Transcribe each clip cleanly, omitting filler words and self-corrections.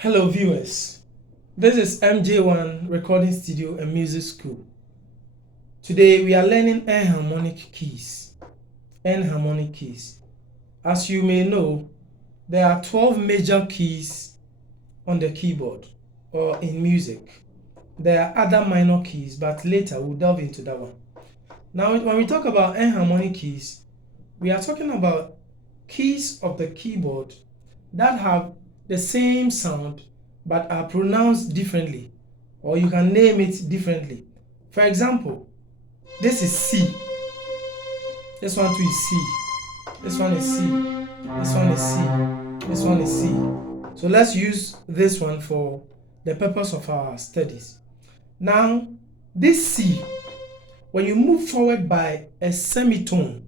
Hello viewers, this is MJ1 Recording Studio and Music School. Today we are learning enharmonic keys. Enharmonic keys. As you may know, there are 12 major keys on the keyboard or in music. There are other minor keys, but later we'll delve into that one. Now when we talk about enharmonic keys, we are talking about keys of the keyboard that have the same sound but are pronounced differently, or you can name it differently. For example, this is C. This one too is C. This one is C. This one is C. This one is C. So let's use this one for the purpose of our studies. Now, this C, when you move forward by a semitone,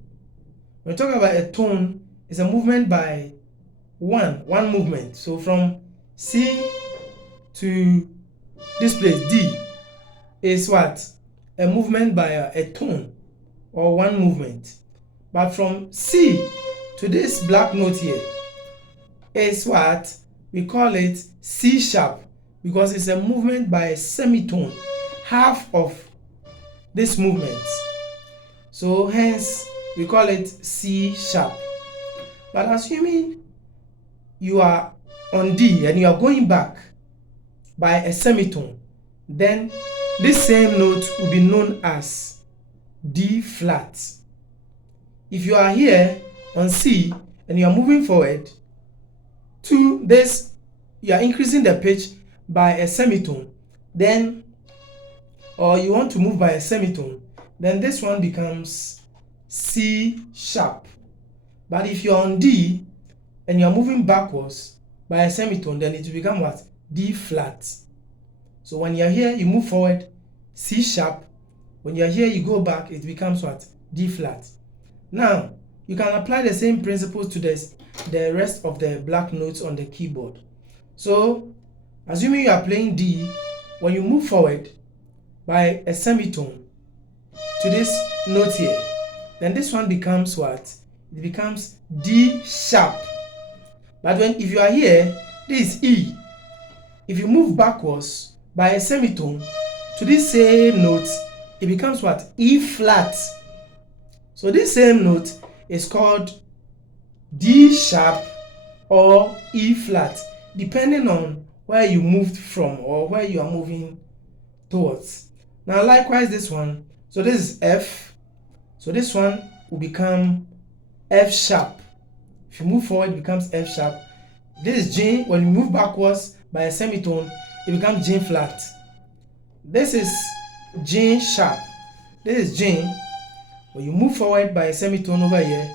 when we talk about a tone, it's a movement by one movement. So from C to this place D is what? A movement by a tone or one movement. But from C to this black note here is what? We call it C sharp, because it's a movement by a semitone, half of this movement. So hence we call it C sharp. But assuming you are on D and you are going back by a semitone, then this same note will be known as D flat. If you are here on C and you are moving forward to this, you are increasing the pitch by a semitone, then, or you want to move by a semitone, then this one becomes C sharp. But if you're on D and you're moving backwards by a semitone, then it will become what? D flat. So when you're here, you move forward, C sharp. When you're here, you go back, it becomes what? D flat. Now, you can apply the same principles to the rest of the black notes on the keyboard. So, assuming you are playing D, when you move forward by a semitone to this note here, then this one becomes what? It becomes D sharp. But if you are here, this is E. If you move backwards by a semitone to this same note, it becomes what? E flat. So this same note is called D sharp or E flat, depending on where you moved from or where you are moving towards. Now likewise this one, so this is F. So this one will become F sharp. If you move forward, it becomes F sharp. This is G. When you move backwards by a semitone, it becomes G flat. This is G sharp. This is G. When you move forward by a semitone over here,